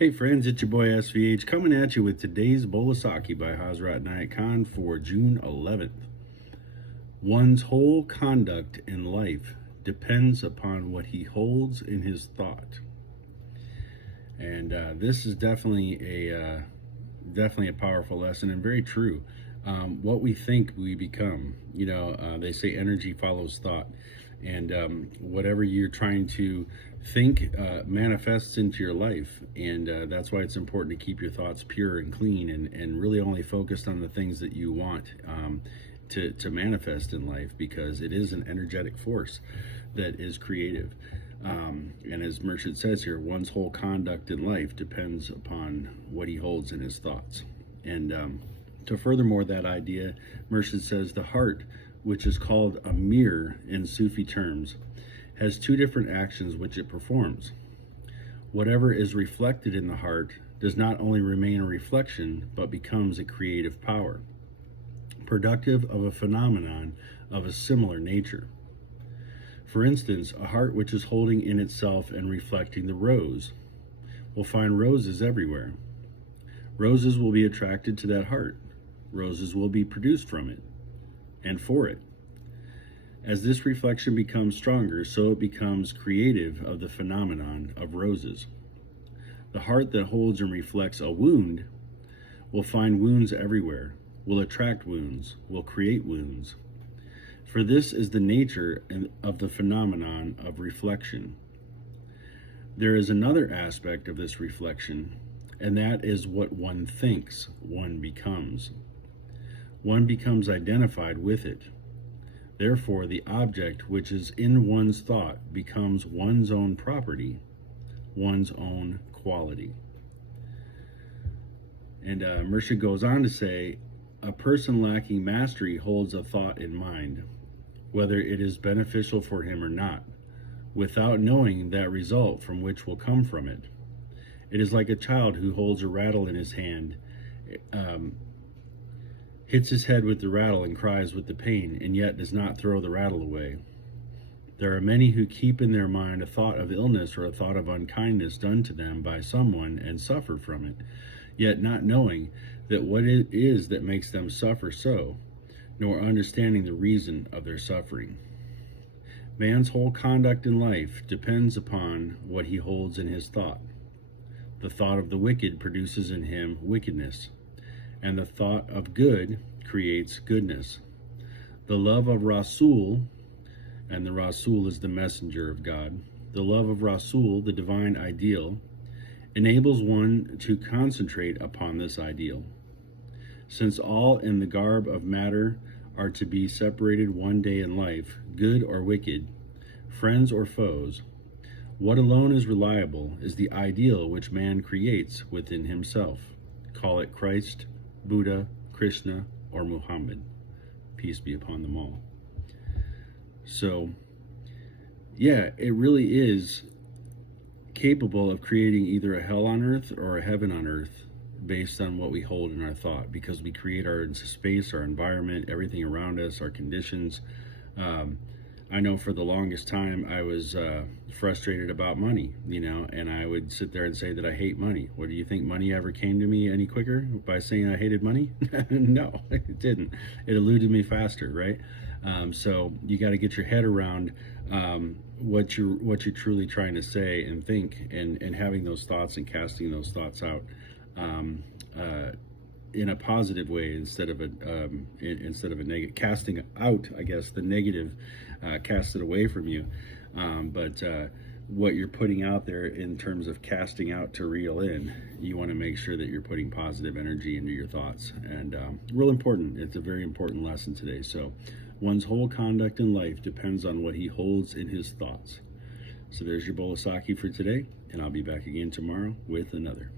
Hey friends, it's your boy SVH coming at you with today's bowl of Saki by Hazrat Nayat Khan for June 11th. One's whole conduct in life depends upon what he holds in his thought. And this is definitely a powerful lesson and very true. What we think, we become. They say energy follows thought, and whatever you're trying to think manifests into your life. And that's why it's important to keep your thoughts pure and clean, and really only focused on the things that you want to manifest in life, because it is an energetic force that is creative. And as Merchant says here, one's whole conduct in life depends upon what he holds in his thoughts. And to furthermore that idea, Merchant says the heart, which is called a mirror in Sufi terms, has two different actions which it performs. Whatever is reflected in the heart does not only remain a reflection, but becomes a creative power, productive of a phenomenon of a similar nature. For instance, a heart which is holding in itself and reflecting the rose will find roses everywhere. Roses will be attracted to that heart. Roses will be produced from it and for it. As this reflection becomes stronger, so it becomes creative of the phenomenon of roses. The heart that holds and reflects a wound will find wounds everywhere, will attract wounds, will create wounds. For this is the nature of the phenomenon of reflection. There is another aspect of this reflection, and that is what one thinks one becomes. One becomes identified with it. Therefore, the object which is in one's thought becomes one's own property, one's own quality. And Mercia goes on to say, a person lacking mastery holds a thought in mind, whether it is beneficial for him or not, without knowing that result from which will come from it. It is like a child who holds a rattle in his hand, hits his head with the rattle and cries with the pain, and yet does not throw the rattle away. There are many who keep in their mind a thought of illness or a thought of unkindness done to them by someone and suffer from it, yet not knowing that what it is that makes them suffer so, nor understanding the reason of their suffering. Man's whole conduct in life depends upon what he holds in his thought. The thought of the wicked produces in him wickedness, and the thought of good creates goodness. The love of Rasul, and the Rasul is the messenger of God, the love of Rasul, the divine ideal, enables one to concentrate upon this ideal. Since all in the garb of matter are to be separated one day in life, good or wicked, friends or foes, what alone is reliable is the ideal which man creates within himself. Call it Christ, Buddha, Krishna, or Muhammad. Peace be upon them all. So, yeah, it really is capable of creating either a hell on earth or a heaven on earth based on what we hold in our thought, because we create our space, our environment, everything around us, our conditions. I know for the longest time I was frustrated about money, and I would sit there and say that I hate money. What do you think, money ever came to me any quicker by saying I hated money? No, it didn't. It eluded me faster, right? So you got to get your head around what you're truly trying to say and think, and having those thoughts and casting those thoughts out in a positive way instead of a negative. Casting out, I guess, the negative, cast it away from you. But what you're putting out there in terms of casting out to reel in, you want to make sure that you're putting positive energy into your thoughts. And real important. It's a very important lesson today. So one's whole conduct in life depends on what he holds in his thoughts. So there's your bowl of Saki for today, and I'll be back again tomorrow with another.